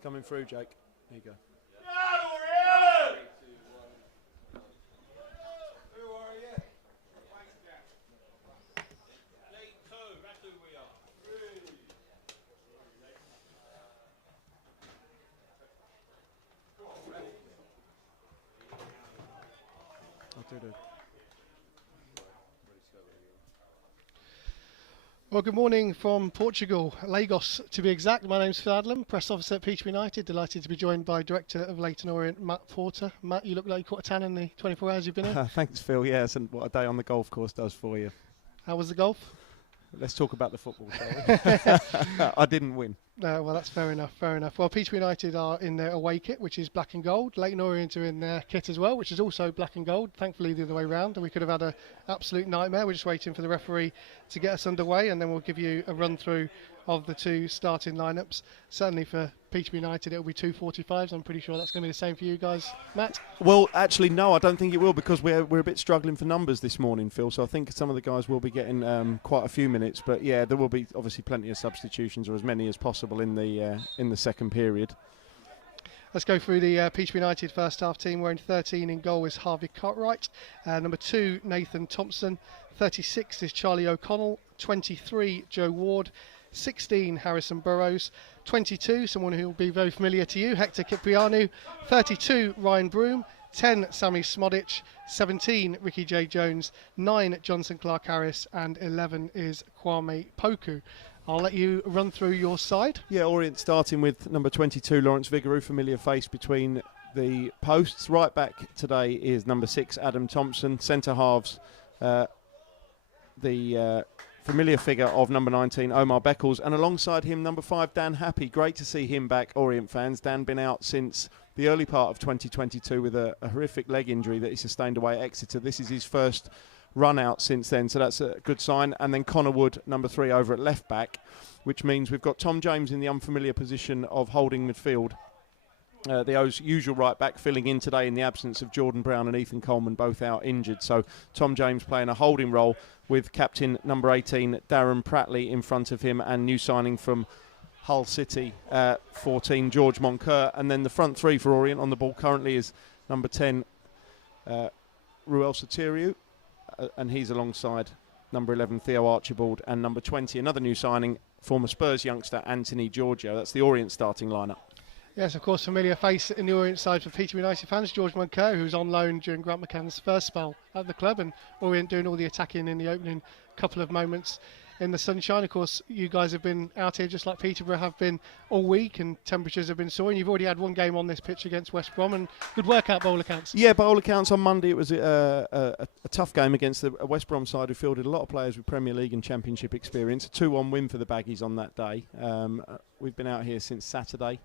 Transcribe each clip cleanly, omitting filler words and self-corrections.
It's coming through, Jake. There you go. Well, good morning from Portugal, Lagos to be exact. My name's Phil Adlam, press officer at Peterborough United. Delighted to be joined by director of Leyton Orient, Matt Porter. Matt, you look like you caught a tan in the 24 hours you've been here. Thanks, Phil. Yes, and what a day on the golf course does for you. How was the golf? Let's talk about the football, shall we? I didn't win. No, well, that's fair enough, fair enough. Well, Peterborough United are in their away kit, which is black and gold. Leyton Orient are in their kit as well, which is also black and gold. Thankfully, the other way round, and we could have had an absolute nightmare. We're just waiting for the referee to get us underway, and then we'll give you a run-through of the two starting lineups. Certainly for Peterborough United, it'll be 2:45s. I'm pretty sure that's going to be the same for you guys, Matt. Well, actually, no, I don't think it will, because we're a bit struggling for numbers this morning, Phil. So I think some of the guys will be getting quite a few minutes. But yeah, there will be obviously plenty of substitutions, or as many as possible in the second period. Let's go through the Peterborough United first half team. Wearing 13 in goal is Harvey Cartwright. Number 2, Nathan Thompson. 36 is Charlie O'Connell. 23, Joe Ward. 16, Harrison Burrows. 22, someone who will be very familiar to you, Hector Kiprianu. 32, Ryan Broom. 10, Sammy Smodic. 17, Ricky J. Jones. 9, Johnson Clark Harris. And 11 is Kwame Poku. I'll let you run through your side. Yeah, Orient starting with number 22, Lawrence Vigouroux, familiar face between the posts. Right back today is number 6, Adam Thompson. Centre halves, the familiar figure of number 19, Omar Beckles, and alongside him, number 5, Dan Happy. Great to see him back, Orient fans. Dan been out since the early part of 2022 with a horrific leg injury that he sustained away at Exeter. This is his first run out since then, so that's a good sign. And then Connor Wood, number 3, over at left back, which means we've got Tom James in the unfamiliar position of holding midfield. The usual right back filling in today in the absence of Jordan Brown and Ethan Coleman, both out injured. So Tom James playing a holding role with captain number 18, Darren Pratley, in front of him, and new signing from Hull City, 14, George Moncur. And then the front three for Orient on the ball currently is number 10, Ruel Sotiriou, and he's alongside number 11, Theo Archibald, and number 20, another new signing, former Spurs youngster, Anthony Giorgio. That's the Orient starting lineup. Yes, of course, familiar face in the Orient side for Peterborough United fans, George Moncur, who's on loan during Grant McCann's first spell at the club, and Orient doing all the attacking in the opening couple of moments in the sunshine. Of course, you guys have been out here just like Peterborough have been all week, and temperatures have been soaring. You've already had one game on this pitch against West Brom, and good workout by all accounts. Yeah, by all accounts on Monday it was a tough game against a West Brom side who fielded a lot of players with Premier League and Championship experience. A 2-1 win for the Baggies on that day. We've been out here since Saturday,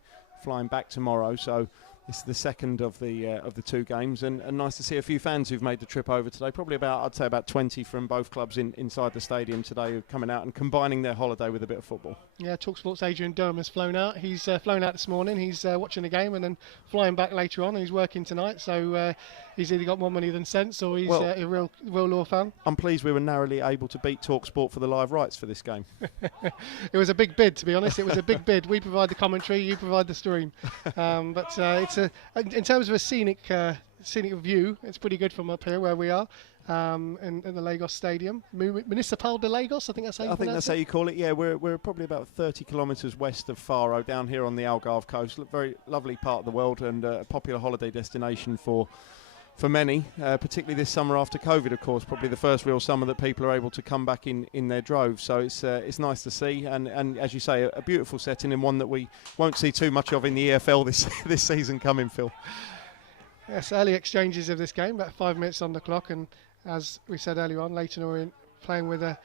flying back tomorrow, so this is the second of the two games, and nice to see a few fans who've made the trip over today. Probably I'd say about 20 from both clubs inside the stadium today, who are coming out and combining their holiday with a bit of football. Yeah, TalkSport's Adrian Durham has flown out. He's flown out this morning. He's watching the game and then flying back later on. He's working tonight, so he's either got more money than sense, or he's a real law fan. I'm pleased we were narrowly able to beat TalkSport for the live rights for this game. It was a big bid, to be honest. It was a big bid. We provide the commentary, you provide the stream. But it's in terms of a scenic view, it's pretty good from up here where we are in the Lagos Stadium. Municipal de Lagos, I think that's how you call it. Yeah, we're probably about 30 kilometres west of Faro, down here on the Algarve coast. Very lovely part of the world, and a popular holiday destination for many, particularly this summer after COVID, of course. Probably the first real summer that people are able to come back in their droves. So it's nice to see, and as you say, a beautiful setting, and one that we won't see too much of in the EFL this season coming, Phil. Yes, early exchanges of this game, about 5 minutes on the clock, and as we said earlier on, Leyton Orient playing with a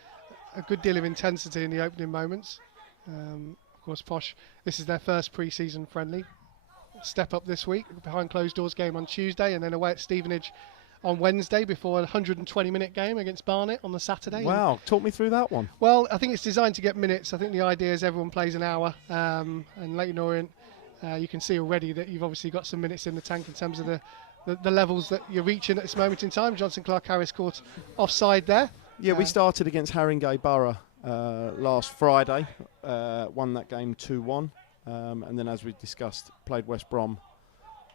good deal of intensity in the opening moments. Of course, Posh, this is their first pre-season friendly. Step up this week, behind closed doors game on Tuesday, and then away at Stevenage on Wednesday before a 120-minute game against Barnet on the Saturday. Wow, talk me through that one. Well, I think it's designed to get minutes. I think the idea is everyone plays an hour, and Leyton Orient, you can see already that you've obviously got some minutes in the tank in terms of the levels that you're reaching at this moment in time. Johnson Clark Harris caught offside there. Yeah, we started against Haringey Borough last Friday, won that game 2-1. and then, as we discussed, played West Brom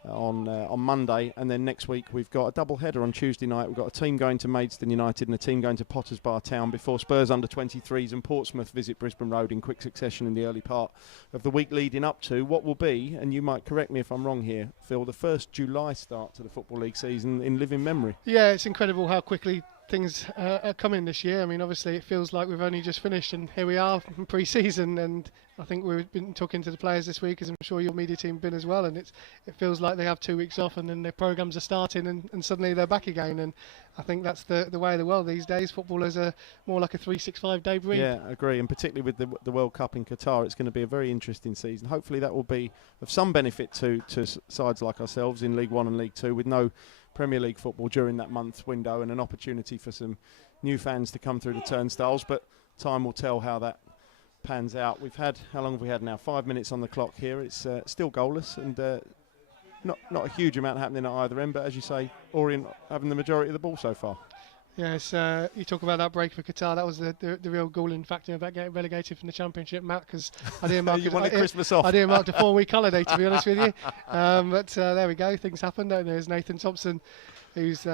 on Monday, and then next week we've got a double header on Tuesday night. We've got a team going to Maidstone United and a team going to Potters Bar Town before Spurs under-23s and Portsmouth visit Brisbane Road in quick succession in the early part of the week leading up to what will be, and you might correct me if I'm wrong here, Phil, the first July start to the Football League season in living memory. Yeah, it's incredible how quickly things are coming this year. I mean, obviously it feels like we've only just finished and here we are in pre-season, and I think we've been talking to the players this week, as I'm sure your media team have been as well, and it feels like they have 2 weeks off and then their programmes are starting and suddenly they're back again, and I think that's the way of the world these days. Footballers are more like a 365-day breed. Yeah, I agree, and particularly with the World Cup in Qatar, it's going to be a very interesting season. Hopefully that will be of some benefit to sides like ourselves in League One and League Two, with no Premier League football during that month window and an opportunity for some new fans to come through the turnstiles, but time will tell how that pans out. How long have we had now? 5 minutes on the clock here. It's still goalless, and not a huge amount happening at either end, but as you say, Orient having the majority of the ball so far. Yes, you talk about that break for Qatar. That was the real galling factor about getting relegated from the Championship, Matt, because I didn't mark Christmas off. I didn't mark a 4-week holiday, to be honest with you. But there we go. Things happen, don't they? There's Nathan Thompson, who's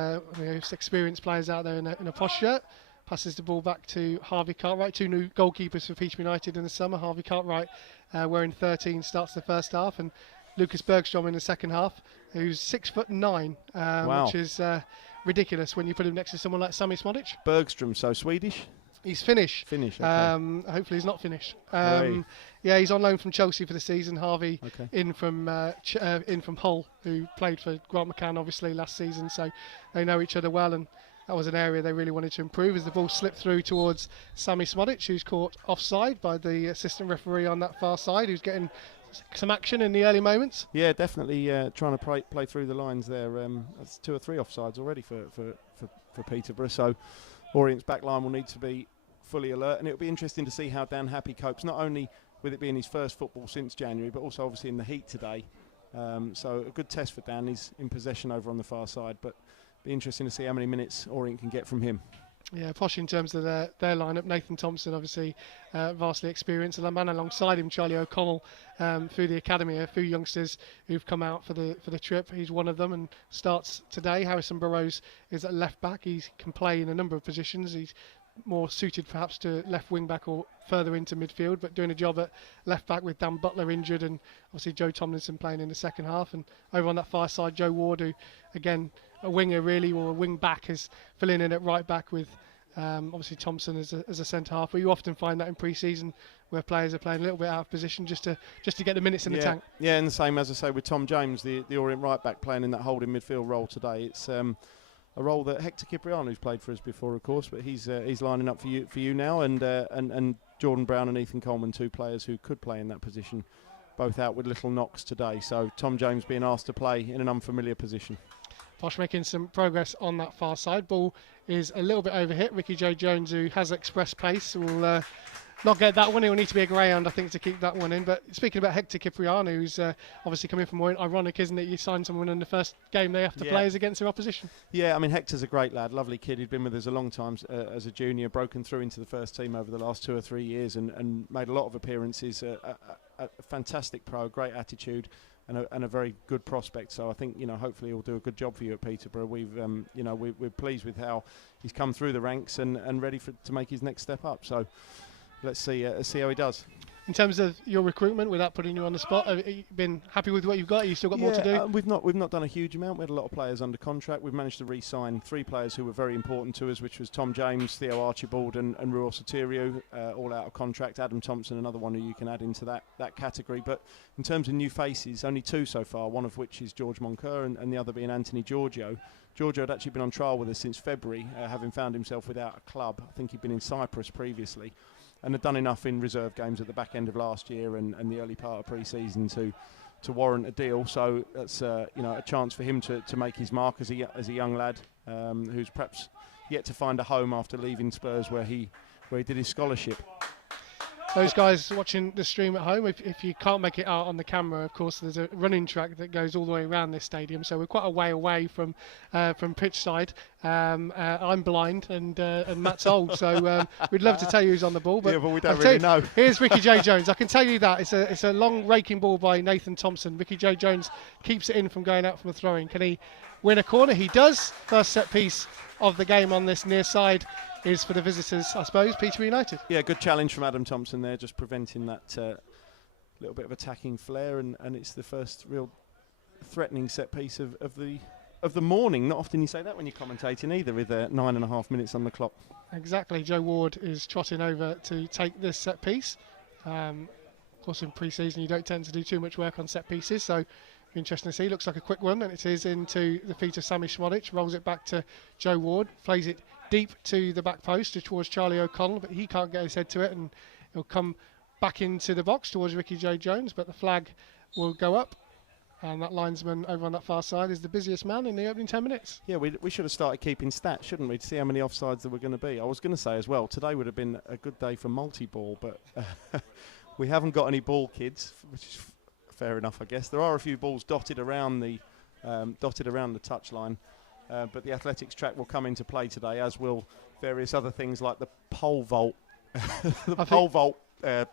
experienced players out there in a posh shirt. Passes the ball back to Harvey Cartwright. 2 new goalkeepers for Peterborough United in the summer. Harvey Cartwright wearing 13 starts the first half, and Lucas Bergstrom in the second half, who's 6'9", wow. which is ridiculous when you put him next to someone like Sami Smodic. Bergstrom, so Swedish? He's Finnish. Okay. Hopefully he's not Finnish. Yeah, he's on loan from Chelsea for the season. Harvey in from Hull, who played for Grant McCann obviously last season, so they know each other well, and that was an area they really wanted to improve as the ball slipped through towards Sami Smodic, who's caught offside by the assistant referee on that far side, who's getting some action in the early moments. Yeah, definitely trying to play through the lines there. That's 2 or 3 offsides already for Peterborough, so Orient's back line will need to be fully alert, and it'll be interesting to see how Dan Happy copes, not only with it being his first football since January, but also obviously in the heat today. So a good test for Dan. He's in possession over on the far side, but be interesting to see how many minutes Orient can get from him. Yeah, posh in terms of their lineup. Nathan Thompson, obviously vastly experienced, and a man alongside him, Charlie O'Connell, through the academy. A few youngsters who've come out for the trip. He's one of them and starts today. Harrison Burrows is at left back. He can play in a number of positions. He's more suited perhaps to left wing back or further into midfield, but doing a job at left back with Dan Butler injured, and obviously Joe Tomlinson playing in the second half. And over on that far side, Joe Ward, who again a winger really, or a wing back, is filling in at right back with obviously Thompson as a centre half. But you often find that in pre-season where players are playing a little bit out of position just to get the minutes in the tank. Yeah, and the same as I say with Tom James, the Orient right back, playing in that holding midfield role today. It's a role that Hector Cipriano, who's played for us before, of course, but he's lining up for you now, and Jordan Brown and Ethan Coleman, 2 players who could play in that position, both out with little knocks today. So Tom James being asked to play in an unfamiliar position. Posh making some progress on that far side. Ball is a little bit overhit. Ricky J. Jones, who has express pace, will not get that one. He'll need to be a greyhound, I think, to keep that one in. But speaking about Hector Cipriano, who's obviously coming from Orient, ironic, isn't it? You sign someone in the first game they have to play is against their opposition. Yeah, I mean, Hector's a great lad, lovely kid. He'd been with us a long time as a junior, broken through into the first team over the last 2 or 3 years, and made a lot of appearances. A fantastic pro, great attitude, and a very good prospect. So I think, hopefully he'll do a good job for you at Peterborough. We're pleased with how he's come through the ranks and ready to make his next step up. So let's see how he does. In terms of your recruitment, without putting you on the spot, have you been happy with what you've got? Have you still got more to do? We've not done a huge amount. We had a lot of players under contract. We've managed to re-sign 3 players who were very important to us, which was Tom James, Theo Archibald and Ruel Sotirio, all out of contract. Adam Thompson, another one who you can add into that category. But in terms of new faces, only 2 so far, one of which is George Moncur and the other being Anthony Giorgio. Giorgio had actually been on trial with us since February, having found himself without a club. I think he'd been in Cyprus previously, and had done enough in reserve games at the back end of last year and the early part of pre-season to warrant a deal. So that's a chance for him to make his mark as a young lad who's perhaps yet to find a home after leaving Spurs, where he did his scholarship. those guys watching the stream at home, if you can't make it out on the camera, of course, there's a running track that goes all the way around this stadium, so we're quite a way away from pitch side. I'm blind and Matt's old, so we'd love to tell you who's on the ball, but we don't really know. Here's Ricky J. Jones. I can tell you that it's a long raking ball by Nathan Thompson. Ricky J. Jones keeps it in from going out from a throw-in. Can he win a corner? He does. First set piece of the game on this near side is for the visitors, I suppose, Peterborough United. Yeah, good challenge from Adam Thompson there, just preventing that little bit of attacking flair, and it's the first real threatening set piece of the morning. Not often you say that when you're commentating either, with 9.5 minutes on the clock. Exactly. Joe Ward is trotting over to take this set piece. Of course, in pre-season you don't tend to do too much work on set pieces, so interesting to see. Looks like a quick one, and it is into the feet of Sammy Schmodic. Rolls it back to Joe Ward, plays it deep to the back post towards Charlie O'Connell, but he can't get his head to it, and he'll come back into the box towards Ricky J. Jones, but the flag will go up, and that linesman over on that far side is the busiest man in the opening 10 minutes. Yeah, we should have started keeping stats, shouldn't we, to see how many offsides there were going to be. I was going to say as well, today would have been a good day for multi-ball, but we haven't got any ball kids, which is fair enough, I guess. There are a few balls dotted around the touchline. But the athletics track will come into play today, as will various other things like the pole vault, I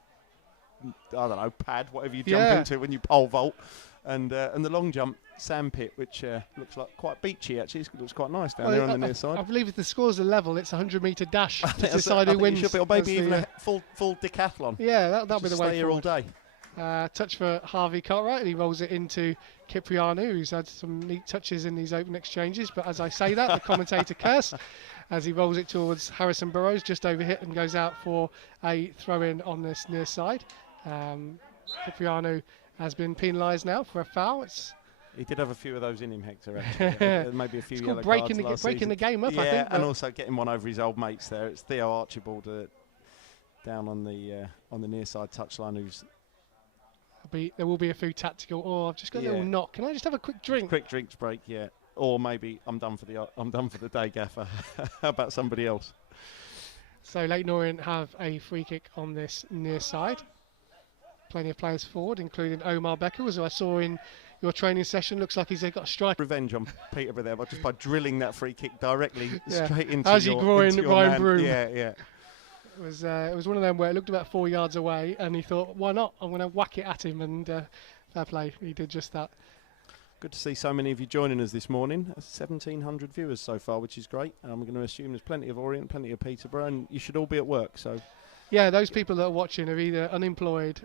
don't know, pad, whatever you jump into when you pole vault, and the long jump sand pit, which looks like quite beachy actually. It looks quite nice down there on the near side. I believe if the scores are level, it's a 100-metre dash to decide who wins. Or maybe even a full decathlon. Yeah, that'll be the way stay here all day. Touch for Harvey Cartwright, and he rolls it into Cipriano, who's had some neat touches in these open exchanges, but as I say that, the commentator curse as he rolls it towards Harrison Burrows, just over hit and goes out for a throw-in on this near side. Cipriano has been penalised now for a foul. He did have a few of those in him, Hector, actually. Maybe a few yellow cards last breaking the game up, yeah, I think. And also getting one over his old mates there. It's Theo Archibald down on the near side touchline, who's... There will be a few tactical. I've just got a little knock. Can I just have a quick drink? Quick drinks break, yeah. Or maybe I'm done for the day, Gaffer. How about somebody else? So Leyton Orient have a free kick on this near side. Plenty of players forward, including Omar Beckles, who I saw in your training session. Looks like he's got a strike. Revenge on Peterborough there, just by drilling that free kick directly straight into as your Ryan Broom. Yeah. It was one of them where it looked about 4 yards away, and he thought, why not? I'm going to whack it at him, and fair play, he did just that. Good to see so many of you joining us this morning. 1,700 viewers so far, which is great. I'm going to assume there's plenty of Orient, plenty of Peterborough, and you should all be at work. So, yeah, those people that are watching are either unemployed,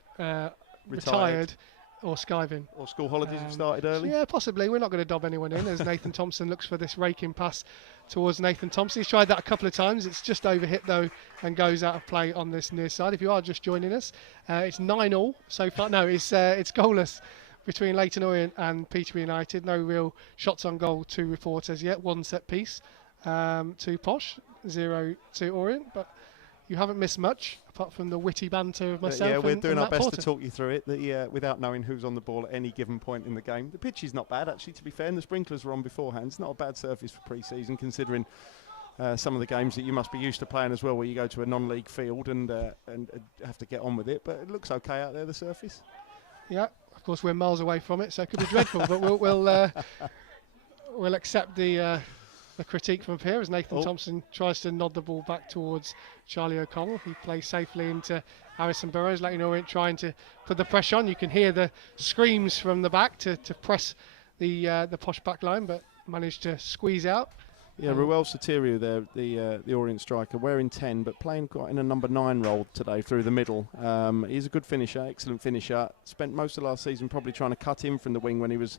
retired, or skiving. Or school holidays have started early. Yeah, possibly. We're not going to dob anyone in, as Nathan Thompson looks for this raking pass towards Nathan Thompson. He's tried that a couple of times. It's just overhit, though, and goes out of play on this near side. If you are just joining us, it's 9-9 so far. No, it's goalless between Leyton Orient and Peterborough United. No real shots on goal to report as yet. One set piece to Posh, 0 to Orient, but you haven't missed much apart from the witty banter of myself. Yeah, we're doing our best Porter to talk you through it without knowing who's on the ball at any given point in the game. The pitch is not bad, actually, to be fair, and the sprinklers were on beforehand. It's not a bad surface for pre-season, considering some of the games that you must be used to playing as well, where you go to a non-league field and have to get on with it. But it looks okay out there, the surface. Yeah, of course we're miles away from it, so it could be dreadful. But we'll accept the critique from here as Nathan Thompson tries to nod the ball back towards Charlie O'Connell. He plays safely into Harrison Burrows. Leyton Orient trying to put the pressure on. You can hear the screams from the back to press the Posh back line, but managed to squeeze out. Yeah, Ruel Sotirio there, the Orient striker, wearing 10, but playing quite in a number 9 role today through the middle. He's a good finisher, excellent finisher. Spent most of last season probably trying to cut in from the wing when he was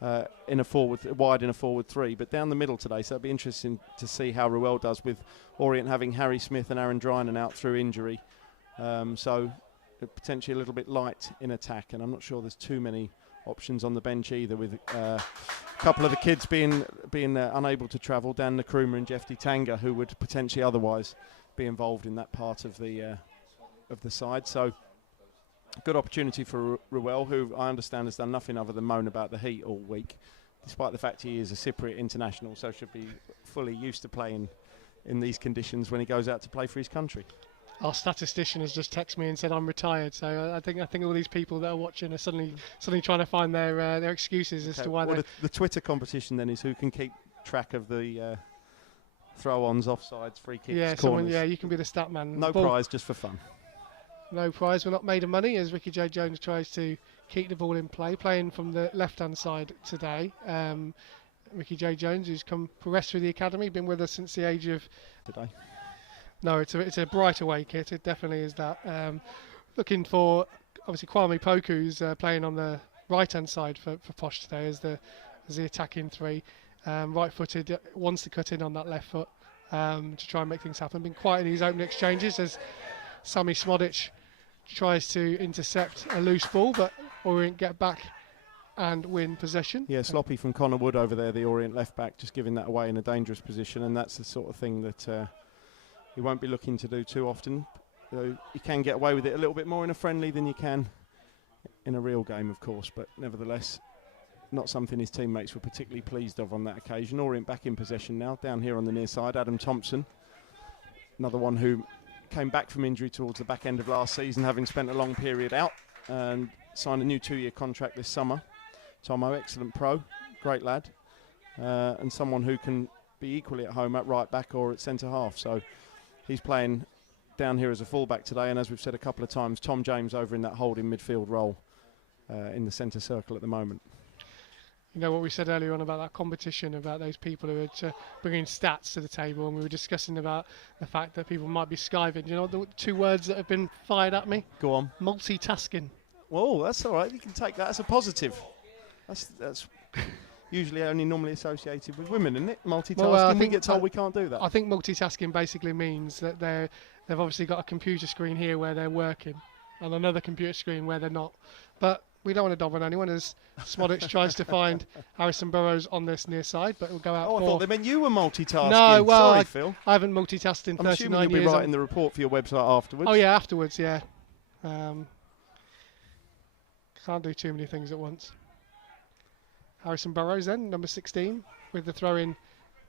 wide in a forward 3, but down the middle today, so it'll be interesting to see how Ruel does with Orient having Harry Smith and Aaron Drynan out through injury. So potentially a little bit light in attack, and I'm not sure there's too many options on the bench either, with a couple of the kids being unable to travel, Dan Nkrumah and Jeff Tanga, who would potentially otherwise be involved in that part of the side. So good opportunity for Ruel, who I understand has done nothing other than moan about the heat all week, despite the fact he is a Cypriot international, so should be fully used to playing in these conditions when he goes out to play for his country. Our statistician has just texted me and said I'm retired. So I think all these people that are watching are suddenly trying to find their excuses as to why they're... The Twitter competition then is who can keep track of the throw-ons, offsides, free kicks, corners. You can be the stat man. No prize, just for fun. No prize. We're not made of money as Ricky J. Jones tries to keep the ball in play, playing from the left-hand side today. Ricky J. Jones, who's progressed through the academy, been with us since the age of... Today. No, it's a bright away kit. It definitely is that. Looking for, obviously, Kwame Poku's playing on the right-hand side for Posh today as the attacking three. Right-footed, wants to cut in on that left foot to try and make things happen. Been quiet in his opening exchanges as Sami Smodic tries to intercept a loose ball, but Orient get back and win possession. Yeah, sloppy from Connor Wood over there, the Orient left-back, just giving that away in a dangerous position, and that's the sort of thing that... he won't be looking to do too often. You can get away with it a little bit more in a friendly than you can in a real game, of course, but nevertheless, not something his teammates were particularly pleased of on that occasion. Orient back in possession now, down here on the near side. Adam Thompson, another one who came back from injury towards the back end of last season, having spent a long period out, and signed a new 2-year contract this summer. Tomo, excellent pro, great lad, and someone who can be equally at home at right back or at centre half. So he's playing down here as a fullback today, and as we've said a couple of times, Tom James over in that holding midfield role in the centre circle at the moment. You know what we said earlier on about that competition, about those people who are bringing stats to the table, and we were discussing about the fact that people might be skiving. You know the 2 words that have been fired at me? Go on. Multitasking. Whoa, that's all right. You can take that as a positive. That's usually only normally associated with women, isn't it? Multitasking. Well, we get told we can't do that. I think multitasking basically means that they've obviously got a computer screen here where they're working and another computer screen where they're not. But we don't want to dob on anyone as Smodic tries to find Harrison Burrows on this near side, but we'll go out I thought they meant you were multitasking. No, well, sorry, Phil. I haven't multitasked in 39 years. I'm assuming you'll be writing the report for your website afterwards. Oh, yeah, afterwards, yeah. Can't do too many things at once. Harrison Burrows then, number 16, with the throw-in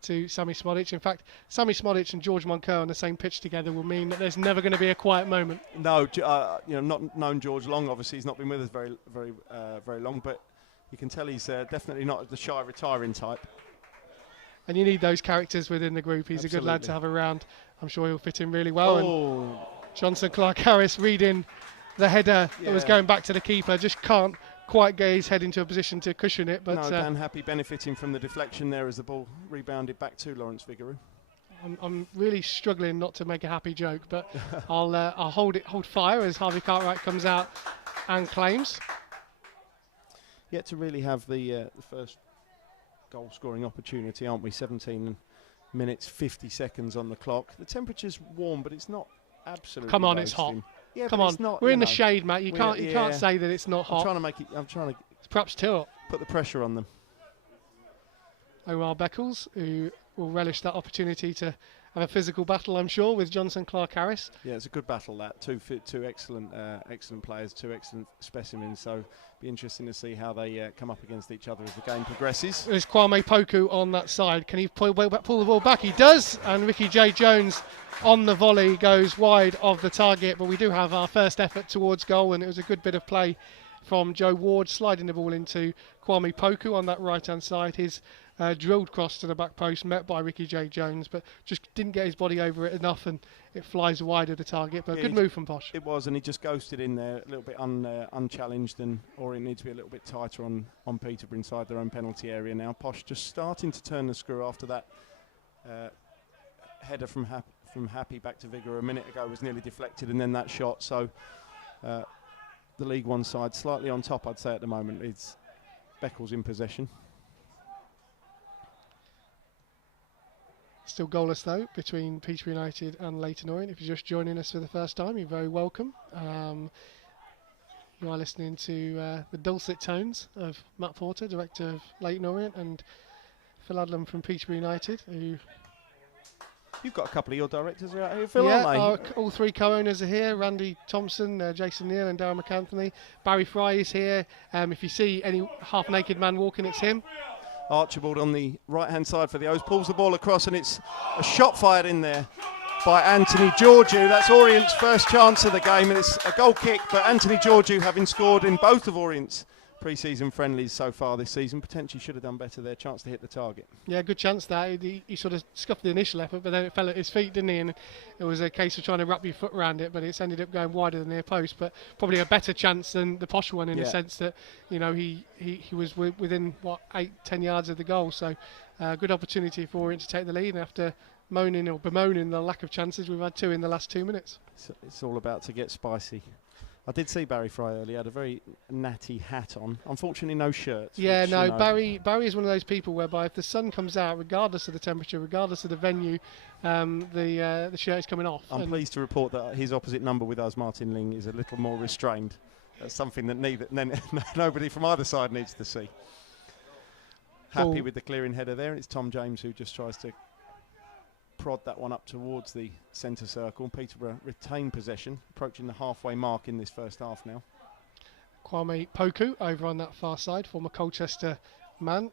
to Sami Smodic. In fact, Sami Smodic and George Monker on the same pitch together will mean that there's never going to be a quiet moment. No, not known George long. Obviously, he's not been with us very long, but you can tell he's definitely not the shy, retiring type. And you need those characters within the group. He's Absolutely. a good lad to have around. I'm sure he'll fit in really well. Oh. And Johnson Clark-Harris reading the header that was going back to the keeper. Just can't quite get his head into a position to cushion it. But no, Dan Happy benefiting from the deflection there as the ball rebounded back to Lawrence Vigouroux. I'm really struggling not to make a happy joke, but I'll hold fire as Harvey Cartwright comes out and claims. Yet to really have the first goal scoring opportunity, aren't we? 17 minutes 50 seconds on the clock. The temperature's warm, but it's not absolutely Come on, roasting. it's hot. Yeah, come on, not, we're in the shade, Matt. You can't say that it's not hot. I'm trying to it's perhaps too hot. Put the pressure on them. Omar Beckles, who will relish that opportunity to have a physical battle, I'm sure, with Johnson Clark-Harris. Yeah, it's a good battle, that. Two excellent players, 2 excellent specimens. So be interesting to see how they come up against each other as the game progresses. There's Kwame Poku on that side. Can he pull the ball back? He does. And Ricky J. Jones on the volley goes wide of the target. But we do have our first effort towards goal, and it was a good bit of play from Joe Ward, sliding the ball into Kwame Poku on that right-hand side. His drilled cross to the back post, met by Ricky J. Jones, but just didn't get his body over it enough, and it flies wide of the target. But good move from Posh. It was, and he just ghosted in there a little bit unchallenged, and Orient needs to be a little bit tighter on Peterborough inside their own penalty area now. Posh just starting to turn the screw after that header from Happy back to Vigouroux a minute ago was nearly deflected, and then that shot. So the League One side slightly on top, I'd say, at the moment. It's Beckles in possession. Still goalless though between Peterborough United and Leyton Orient. If you're just joining us for the first time, you're very welcome. You are listening to the dulcet tones of Matt Porter, director of Leyton Orient, and Phil Adlam from Peterborough United. You've got a couple of your directors out here, Phil, yeah, aren't they? All 3 co-owners are here. Randy Thompson, Jason Neal and Darren McAnthony. Barry Fry is here. If you see any half-naked man walking, it's him. Archibald on the right-hand side for the O's, pulls the ball across, and it's a shot fired in there by Anthony Georgiou. That's Orient's first chance of the game, and it's a goal kick, but Anthony Georgiou, having scored in both of Orient's pre-season friendlies so far this season, potentially should have done better there. Chance to hit the target. Yeah, good chance that. He sort of scuffed the initial effort, but then it fell at his feet, didn't he? And it was a case of trying to wrap your foot around it, but it's ended up going wider than the near post. But probably a better chance than the posh one in the sense that, you know, he was within, 8-10 yards of the goal. So good opportunity for Orient to take the lead. And after moaning or bemoaning the lack of chances, we've had 2 in the last 2 minutes. It's all about to get spicy. I did see Barry Fry earlier. He had a very natty hat on. Unfortunately, no shirt. Yeah, which, no. Barry is one of those people whereby if the sun comes out, regardless of the temperature, regardless of the venue, the shirt is coming off. I'm pleased to report that his opposite number with us, Martin Ling, is a little more restrained. That's something that nobody from either side needs to see. Happy with the clearing header there, and it's Tom James who just tries to prod that one up towards the centre circle. Peterborough retain possession, approaching the halfway mark in this first half now. Kwame Poku over on that far side, former Colchester man,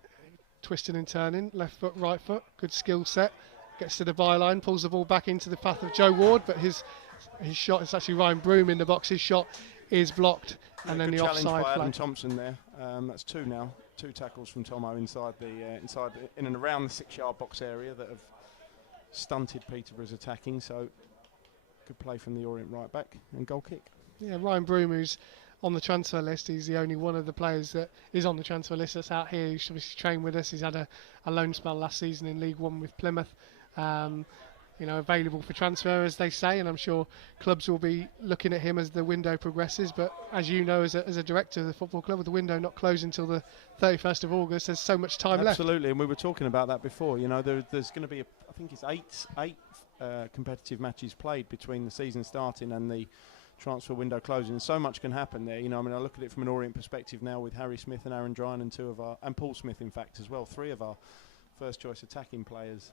twisting and turning, left foot, right foot, good skill set, gets to the byline, pulls the ball back into the path of Joe Ward, but his shot, it's actually Ryan Broom in the box, his shot is blocked, and then the offside flag. By Adam flag. Thompson there, that's 2 now, 2 tackles from Tomo inside in and around the 6-yard box area that have stunted Peterborough's attacking, so good play from the Orient right back and goal kick. Yeah, Ryan Broom, who's on the transfer list, he's the only one of the players that is on the transfer list that's out here. He's obviously trained with us. He's had a loan spell last season in League One with Plymouth. Available for transfer, as they say, and I'm sure clubs will be looking at him as the window progresses. But as you know, as a director of the football club, with the window not closing until the 31st of August, there's so much time left. Absolutely, and we were talking about that before. You know, there's going to be, I think it's eight competitive matches played between the season starting and the transfer window closing. So much can happen there. You know, I mean, I look at it from an Orient perspective now with Harry Smith and Aaron Dryan and Paul Smith, in fact, as well. 3 of our first choice attacking players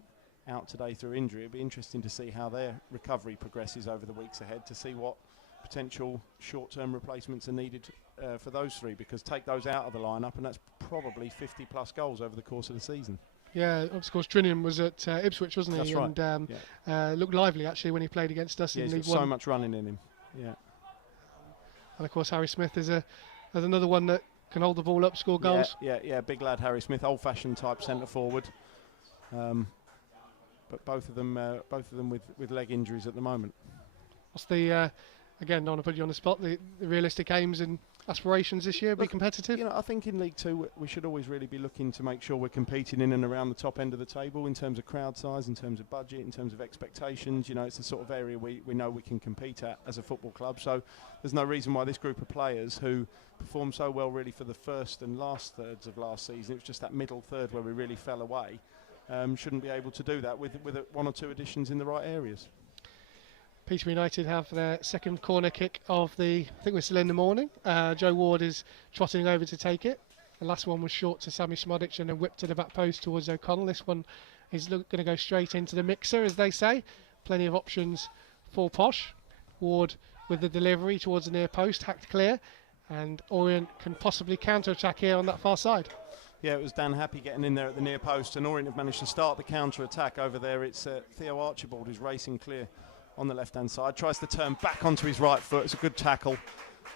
out today through injury. It'll be interesting to see how their recovery progresses over the weeks ahead, to see what potential short-term replacements are needed for those 3, because take those out of the lineup and that's probably 50 plus goals over the course of the season. Yeah, of course, Trinian was at Ipswich, wasn't he? That's right. And looked lively actually when he played against us in League One. So much running in him. Yeah. And of course Harry Smith is another one that can hold the ball up, score goals. Yeah, big lad Harry Smith, old-fashioned type centre forward. But both of them with leg injuries at the moment. What's the again, don't want to put you on the spot, the realistic aims and aspirations this year? Be competitive? You know, I think in League 2 we should always really be looking to make sure we're competing in and around the top end of the table in terms of crowd size, in terms of budget, in terms of expectations. You know, it's the sort of area we know we can compete at as a football club. So there's no reason why this group of players who performed so well really for the first and last thirds of last season, it was just that middle third where we really fell away, shouldn't be able to do that with 1 or 2 additions in the right areas. Peterborough United have their second corner kick of I think we're still in the morning. Joe Ward is trotting over to take it. The last one was short to Sammy Smodic and then whipped to the back post towards O'Connell. This one is going to go straight into the mixer, as they say. Plenty of options for Posh. Ward with the delivery towards the near post, hacked clear, and Orient can possibly counter-attack here on that far side. Yeah, it was Dan Happy getting in there at the near post, and Orient have managed to start the counter-attack over there. It's Theo Archibald who's racing clear on the left-hand side, tries to turn back onto his right foot. It's a good tackle,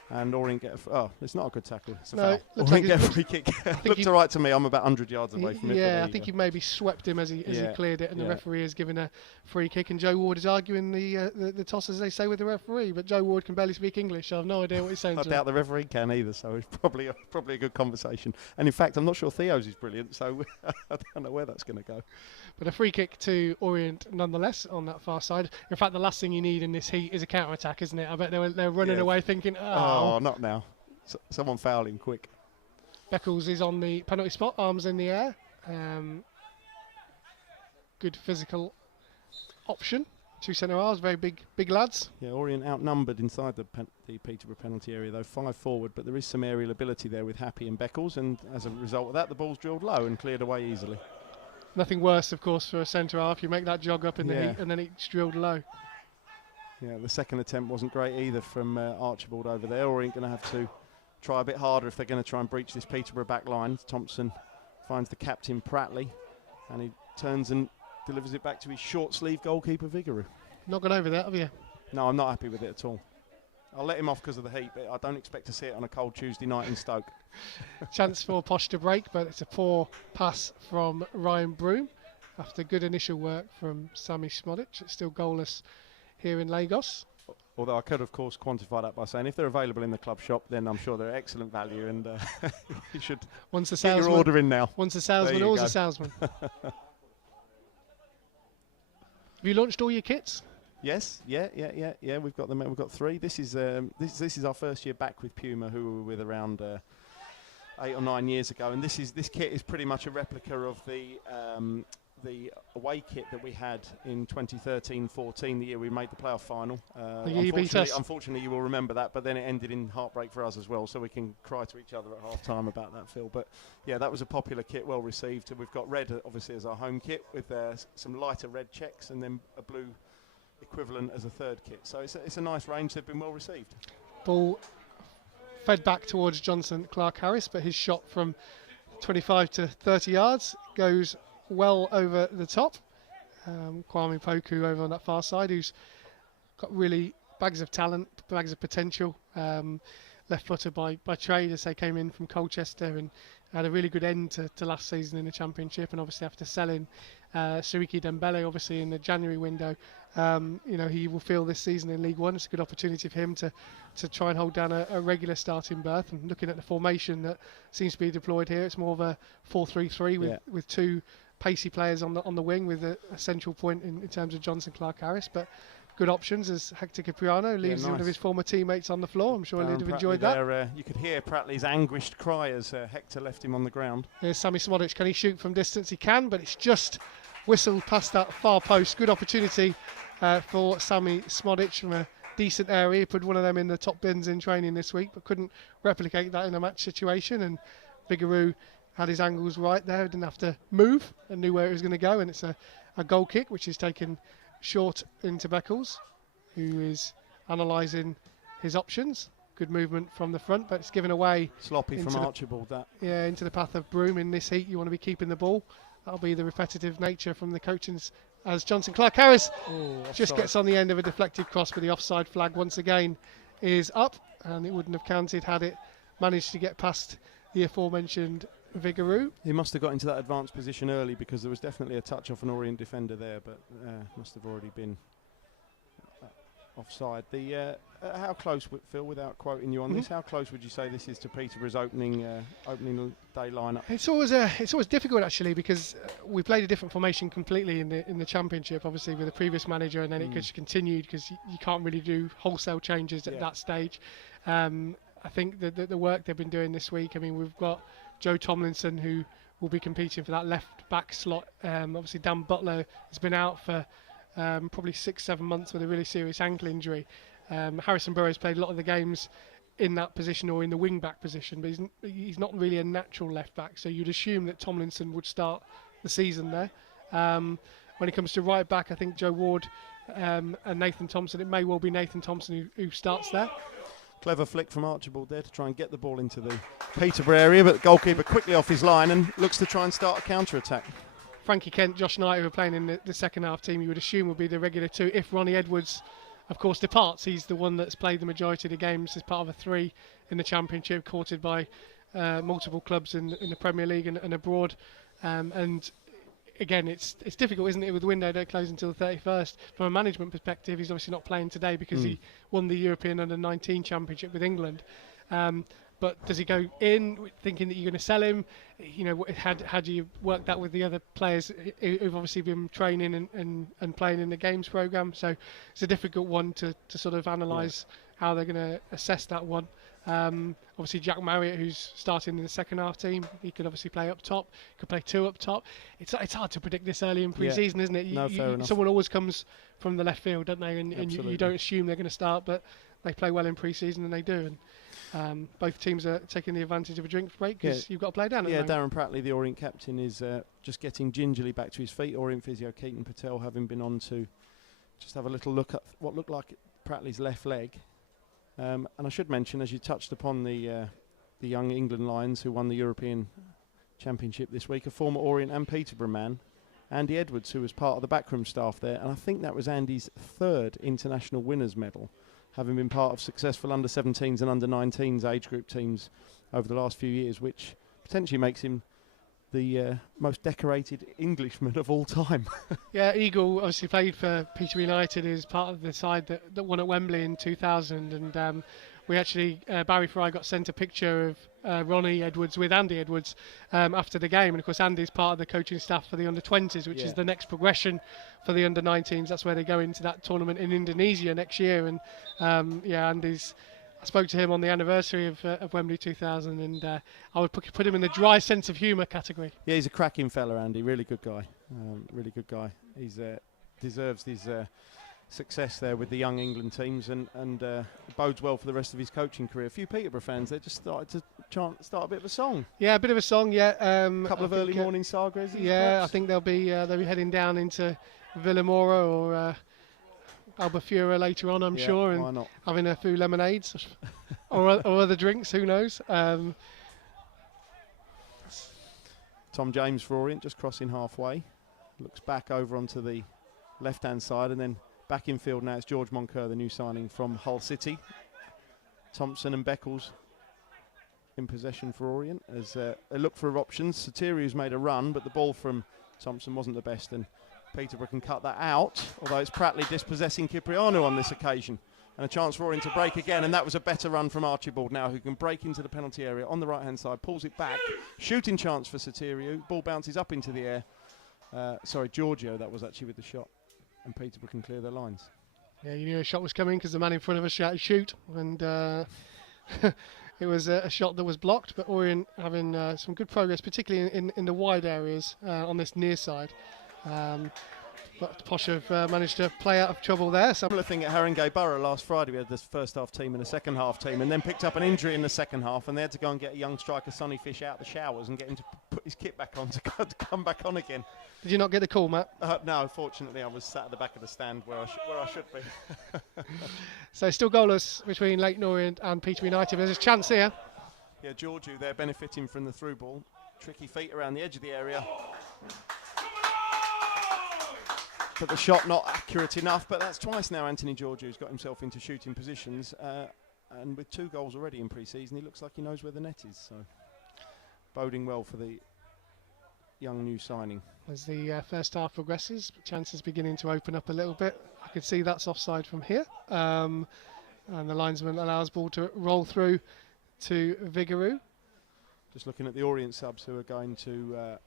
and Orient get it's not a good tackle, it's a foul. Orient get a free kick. Looked all right to me. I'm about 100 yards away from it. Yeah, I think he maybe swept him as he cleared it, and the referee has given a free kick, and Joe Ward is arguing the toss, as they say, with the referee, but Joe Ward can barely speak English, so I have no idea what he's saying. I doubt the referee can either, so it's probably a good conversation. And in fact, I'm not sure Theo's is brilliant, so I don't know where that's going to go. But a free kick to Orient nonetheless on that far side. In fact, the last thing you need in this heat is a counter-attack, isn't it? I bet they're running away thinking, oh, not now. Someone fouling quick. Beckles is on the penalty spot, arms in the air. Good physical option. 2 centre-halves, very big lads. Yeah, Orient outnumbered inside the Peterborough penalty area, though 5 forward, but there is some aerial ability there with Happy and Beckles, and as a result of that, the ball's drilled low and cleared away easily. Nothing worse, of course, for a centre-half. You make that jog up in the heat and then it's drilled low. Yeah, the second attempt wasn't great either from Archibald over there. Orient going to have to try a bit harder if they're going to try and breach this Peterborough back line. Thompson finds the captain Pratley, and he turns and delivers it back to his short sleeve goalkeeper Vigouroux. Not gone over that, have you? No, I'm not happy with it at all. I'll let him off because of the heat, but I don't expect to see it on a cold Tuesday night in Stoke. Chance for Posh to break, but it's a poor pass from Ryan Broom after good initial work from Sami Smodic. It's still goalless here in Lagos. Although I could, of course, quantify that by saying if they're available in the club shop, then I'm sure they're excellent value, and you should get your order in now. Once a salesman, always a salesman. Have you launched all your kits? Yes, yeah. We've got them. We've got 3. This is this is our first year back with Puma, who we were with around 8 or 9 years ago, and this kit is pretty much a replica of the away kit that we had in 2013-14, the year we made the playoff final. Unfortunately, you will remember that, but then it ended in heartbreak for us as well, so we can cry to each other at half-time about that, Phil. But yeah, that was a popular kit, well received. We've got red, obviously, as our home kit, with some lighter red checks, and then a blue equivalent as a third kit. So it's a nice range. They've been well received. Ball fed back towards Johnson Clark Harris, but his shot from 25 to 30 yards goes well over the top. Kwame Poku over on that far side, who's got really bags of talent, bags of potential. Left footer by trade, as they came in from Colchester, and had a really good end to last season in the Championship. And obviously after selling Siriki Dembele obviously in the January window, he will feel this season in League One. It's a good opportunity for him to try and hold down a regular starting berth. And looking at the formation that seems to be deployed here, it's more of a 4-3-3 with 2 pacey players on the wing, with a central point in terms of Johnson Clark Harris. But good options as Hector Cipriano leaves one of his former teammates on the floor. I'm sure he'd have enjoyed that. You could hear Prattley's anguished cry as Hector left him on the ground. Here's Sami Smodic. Can he shoot from distance? He can, but it's just whistled past that far post. Good opportunity for Sami Smodic from a decent area. He put one of them in the top bins in training this week, but couldn't replicate that in a match situation. And Bigaroo had his angles right there, didn't have to move and knew where it was going to go. And it's a goal kick, which is taken short into Beckles, who is analysing his options. Good movement from the front, but it's given away. Sloppy from Archibald, that. Yeah, into the path of Broom. In this heat, you want to be keeping the ball. That'll be the repetitive nature from the coachings, as Johnson Clark Harris just gets on the end of a deflected cross, but the offside flag once again is up, and it wouldn't have counted had it managed to get past the aforementioned Vigaroo. He must have got into that advanced position early, because there was definitely a touch off an Orient defender there, but must have already been offside. How close, Phil, without quoting you on this, how close would you say this is to Peterborough's opening day lineup? It's always difficult, actually, because we played a different formation completely in the Championship, obviously with the previous manager, and then it just continued, because you can't really do wholesale changes at that stage. I think the work they've been doing this week, I mean, we've got Joe Tomlinson, who will be competing for that left back slot. Obviously Dan Butler has been out for probably 6-7 months with a really serious ankle injury. Harrison Burrows played a lot of the games in that position or in the wing back position, but he's not really a natural left back, so you'd assume that Tomlinson would start the season there. When it comes to right back, I think Joe Ward and Nathan Thompson, it may well be Nathan Thompson who starts there. Clever flick from Archibald there to try and get the ball into the Peterborough area, but the goalkeeper quickly off his line and looks to try and start a counter-attack. Frankie Kent, Josh Knight, who are playing in the second half team, you would assume would be the regular 2 if Ronnie Edwards, of course, departs. He's the one that's played the majority of the games as part of a 3 in the Championship, courted by multiple clubs in the Premier League and abroad. And again, it's difficult, isn't it, with the window don't close until the 31st. From a management perspective, he's obviously not playing today because he won the European Under-19 Championship with England. But does he go in thinking that you're going to sell him? You know, how do you work that with the other players who've obviously been training and playing in the games programme? So it's a difficult one to sort of analyse how they're going to assess that one. Obviously Jack Marriott, who's starting in the second half team, he could obviously play up top, could play 2 up top. It's hard to predict this early in pre-season, isn't it? Fair enough. Someone always comes from the left field, don't they? And you don't assume they're going to start, but they play well in pre-season, and they do. And both teams are taking the advantage of a drink break because you've got to play down. Darren Prattley, the Orient captain, is just getting gingerly back to his feet. Orient physio Keaton Patel having been on to just have a little look at what looked like Prattley's left leg. And I should mention, as you touched upon the young England Lions who won the European Championship this week, a former Orient and Peterborough man, Andy Edwards, who was part of the backroom staff there, and I think that was Andy's 3rd international winners medal, having been part of successful under-17s and under-19s age group teams over the last few years, which potentially makes him the most decorated Englishman of all time. Yeah, Eagle obviously played for Peterborough United, is part of the side that won at Wembley in 2000, and we actually, Barry Fry got sent a picture of Ronnie Edwards with Andy Edwards after the game, and of course Andy's part of the coaching staff for the under-20s, which is the next progression for the under-19s. That's where they go into that tournament in Indonesia next year, and Andy's, I spoke to him on the anniversary of Wembley 2000, and I would put him in the dry sense of humour category. Yeah, he's a cracking fella, Andy. Really good guy. Really good guy. He's deserves his success there with the young England teams, and bodes well for the rest of his coaching career. A few Peterborough fans, they just started to start a bit of a song. Yeah, a bit of a song. Yeah, a couple of early morning Sagres. Yeah, perhaps? I think they'll be heading down into Villamora or Albufeira later on, I'm sure, and having a few lemonades or other drinks, who knows. Tom James for Orient, just crossing halfway, looks back over onto the left hand side, and then back in field now it's George Moncur, the new signing from Hull City. Thompson and Beckles in possession for Orient as they look for options. Soteriou's made a run, but the ball from Thompson wasn't the best, and Peterborough can cut that out, although it's Pratley dispossessing Cipriano on this occasion. And a chance for Orient to break again, and that was a better run from Archibald now, who can break into the penalty area on the right-hand side, pulls it back. Shooting chance for Soteriou. Ball bounces up into the air. Giorgio, that was actually with the shot. And Peterborough can clear their lines. Yeah, you knew a shot was coming because the man in front of us shouted shoot, and it was a shot that was blocked, but Orient having some good progress, particularly in the wide areas on this near side. But Posh have managed to play out of trouble there. Similar thing at Haringey Borough last Friday. We had this first half team and a second half team, and then picked up an injury in the second half, and they had to go and get a young striker, Sonny Fish, out of the showers and get him to put his kit back on to come back on again. Did you not get the call, Matt? No, fortunately I was sat at the back of the stand where I should be. So still goalless between Leyton Orient and Peterborough United. There's a chance here. Yeah, Giorgio there benefiting from the through ball. Tricky feet around the edge of the area. But the shot not accurate enough, but that's twice now Anthony Giorgio's got himself into shooting positions, and with 2 goals already in pre-season, he looks like he knows where the net is, so boding well for the young new signing. As the first half progresses, chances beginning to open up a little bit. I can see that's offside from here, and the linesman allows ball to roll through to Vigouroux. Just looking at the Orient subs who are going to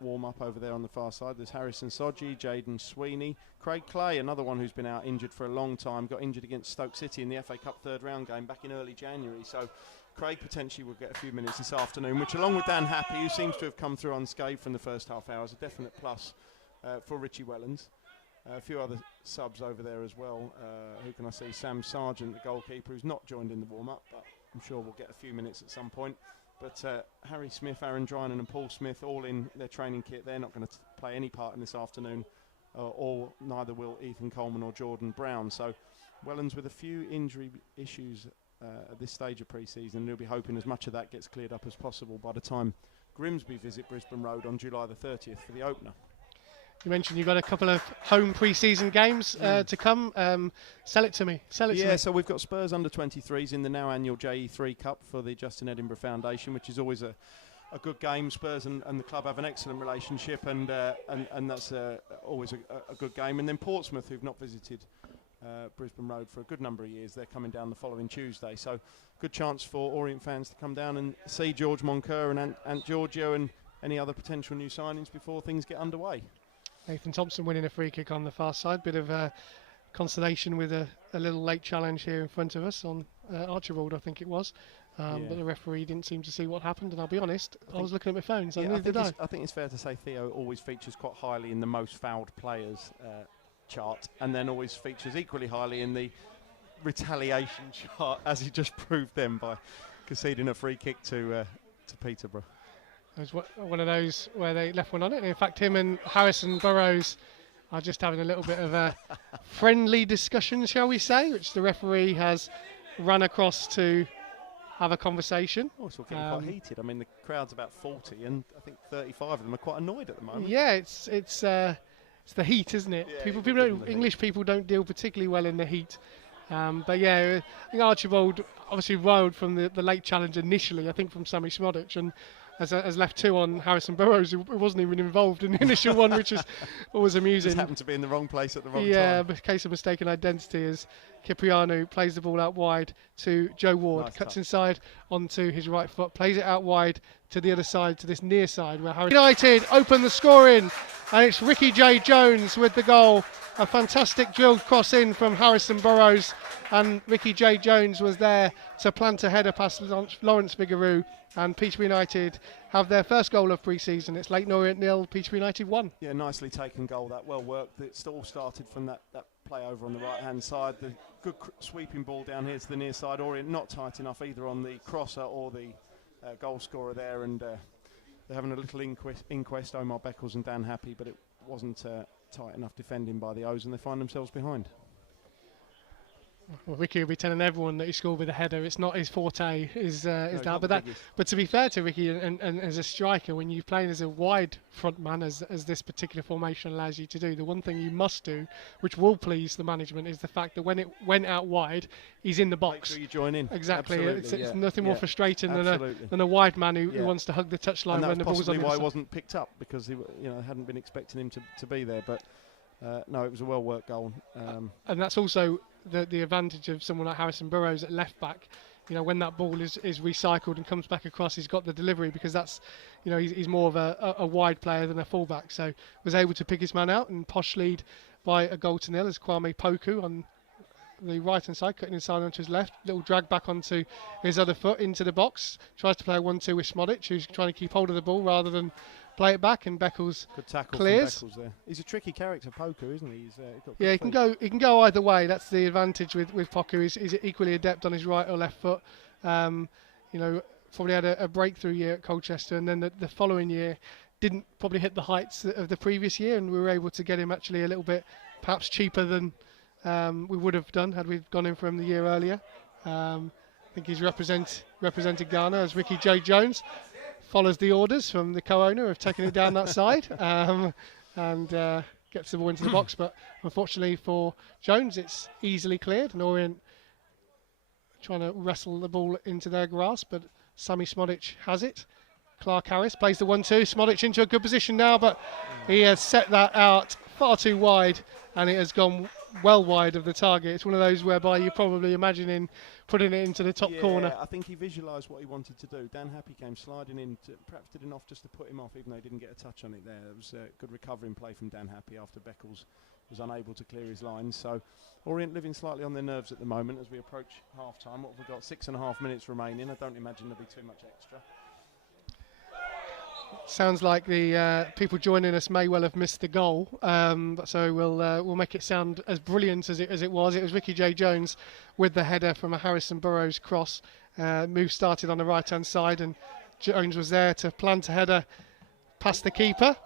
warm up over there on the far side. There's Harrison Soji, Jaden Sweeney, Craig Clay, another one who's been out injured for a long time, got injured against Stoke City in the FA Cup third round game back in early January, so Craig potentially will get a few minutes this afternoon, which along with Dan Happy, who seems to have come through unscathed from the first half hour, is a definite plus for Richie Wellens. A few other subs over there as well. Who can I see? Sam Sargent, the goalkeeper, who's not joined in the warm-up, but I'm sure we'll get a few minutes at some point. But Harry Smith, Aaron Drynan and Paul Smith all in their training kit. They're not going to play any part in this afternoon, or neither will Ethan Coleman or Jordan Brown. So Wellens with a few injury issues at this stage of pre-season, and he'll be hoping as much of that gets cleared up as possible by the time Grimsby visit Brisbane Road on July the 30th for the opener. You mentioned you've got a couple of home pre-season games to come. Sell it to me. Yeah, so we've got Spurs under-23s in the now annual JE3 Cup for the Justin Edinburgh Foundation, which is always a good game. Spurs and the club have an excellent relationship, and that's always a good game. And then Portsmouth, who've not visited Brisbane Road for a good number of years, they're coming down the following Tuesday. So good chance for Orient fans to come down and see George Moncur and Ant Giorgio and any other potential new signings before things get underway. Nathan Thompson winning a free kick on the far side. Bit of consolation with a little late challenge here in front of us on Archibald, I think it was. But the referee didn't seem to see what happened, and I'll be honest, I was looking at my phone, so neither did I. I think it's fair to say Theo always features quite highly in the most fouled players chart, and then always features equally highly in the retaliation chart, as he just proved then by conceding a free kick to Peterborough. It was one of those where they left one on it. And in fact, him and Harrison Burrows are just having a little bit of a friendly discussion, shall we say, which the referee has run across to have a conversation. Oh, it's all getting quite heated. I mean, the crowd's about 40, and I think 35 of them are quite annoyed at the moment. Yeah, it's the heat, isn't it? Yeah, English people don't deal particularly well in the heat. But yeah, I think Archibald obviously rolled from the late challenge initially, I think from Sammy Smodic, and has left 2 on Harrison Burrows, who wasn't even involved in the initial one, which is always amusing. Just happened to be in the wrong place at the wrong time. Yeah, but case of mistaken identity, as Cipriano plays the ball out wide to Joe Ward, Nice cuts touch. inside onto his right foot, plays it out wide to the other side, to this near side where Harrison United open the scoring, and it's Ricky J. Jones with the goal. A fantastic drilled cross in from Harrison Burrows, and Ricky J. Jones was there to plant a header past Lawrence Vigouroux, and Peterborough United have their first goal of pre-season. It's Leyton Orient 0, Peterborough United 1. Yeah, nicely taken goal, that well worked. It all started from that play over on the right hand side. The good sweeping ball down here to the near side. Orient not tight enough either on the crosser or the goal scorer there, and they're having a little inquest, Omar Beckles and Dan Happy, but it wasn't tight enough defending by the O's, and they find themselves behind. Well, Ricky will be telling everyone that he scored with a header. It's not his forte, But But to be fair to Ricky, and as a striker, when you're playing as a wide front man, as this particular formation allows you to do, the one thing you must do, which will please the management, is the fact that when it went out wide, he's in the box. Make sure you join in. Exactly. Absolutely, It's nothing more frustrating Absolutely. than a wide man who wants to hug the touchline when the ball's on the why other he side. wasn't picked up, because he hadn't been expecting him to be there. But no, it was a well-worked goal. And that's also the advantage of someone like Harrison Burrows at left back. You know, when that ball is recycled and comes back across, he's got the delivery, because that's, he's more of a wide player than a fullback. So was able to pick his man out, and Posh lead by a 0 as Kwame Poku on the right hand side, cutting inside onto his left, little drag back onto his other foot into the box, tries to play a 1-2 with Smodic, who's trying to keep hold of the ball rather than play it back, and Beckles Good tackle clears. from Beckles there. He's a tricky character, Poku, isn't he? He's got Yeah, good he can go either way. That's the advantage with Poku. He's equally adept on his right or left foot. Probably had a breakthrough year at Colchester, and then the following year didn't probably hit the heights of the previous year, and we were able to get him actually a little bit perhaps cheaper than we would have done had we gone in for him the year earlier. I think he's represented Ghana as Ricky J. Jones. Follows the orders from the co-owner of taking it down that side, and gets the ball into the box. But unfortunately for Jones, it's easily cleared, and Orient trying to wrestle the ball into their grasp, but Sammy Smodic has it. Clark Harris plays the 1-2. Smodic into a good position now, but he has set that out far too wide, and it has gone well wide of the target. It's one of those whereby you're probably imagining putting it into the top corner. I think he visualised what he wanted to do. Dan Happy came sliding in, perhaps did enough just to put him off, even though he didn't get a touch on it there. It was a good recovering play from Dan Happy after Beckles was unable to clear his lines. So Orient living slightly on their nerves at the moment as we approach half-time. What have we got? 6.5 minutes remaining. I don't imagine there'll be too much extra. Sounds like the people joining us may well have missed the goal, so we'll make it sound as brilliant as it was. It was Ricky J. Jones with the header from a Harrison Burrows cross. Move started on the right-hand side, and Jones was there to plant a header past the keeper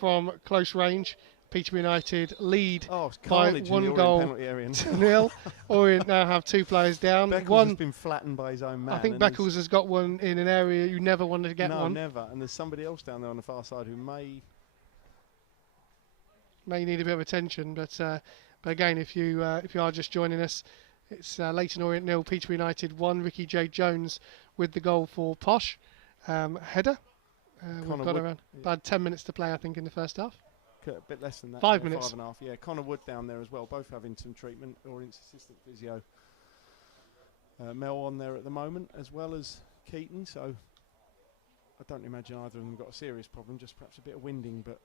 from close range. Peterborough United lead by 1 goal to 0. Orient now have 2 players down. Beckles has been flattened by his own man. I think Beckles has got one in an area you never wanted to get one. No, never. And there's somebody else down there on the far side who may need a bit of attention. But again, if you are just joining us, it's Leyton Orient 0, Peterborough United 1. Ricky J. Jones with the goal for Posh. Header. We've got around about 10 minutes to play, I think, in the first half. A bit less than that. 5 minutes. 5.5. Yeah, Connor Wood down there as well, both having some treatment. Orient's assistant physio. Mel on there at the moment, as well as Keaton. So I don't imagine either of them got a serious problem, just perhaps a bit of winding, but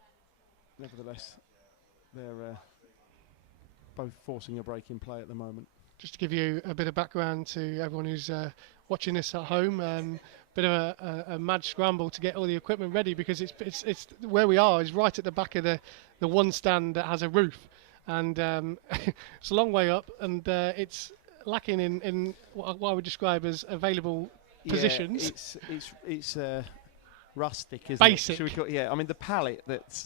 nevertheless, they're both forcing a break in play at the moment. Just to give you a bit of background to everyone who's watching this at home, bit of a mad scramble to get all the equipment ready, because it's where we are is right at the back of the one stand that has a roof, and it's a long way up, and it's lacking in what I would describe as available positions. It's rustic, isn't basic. it? I mean, the pallet that's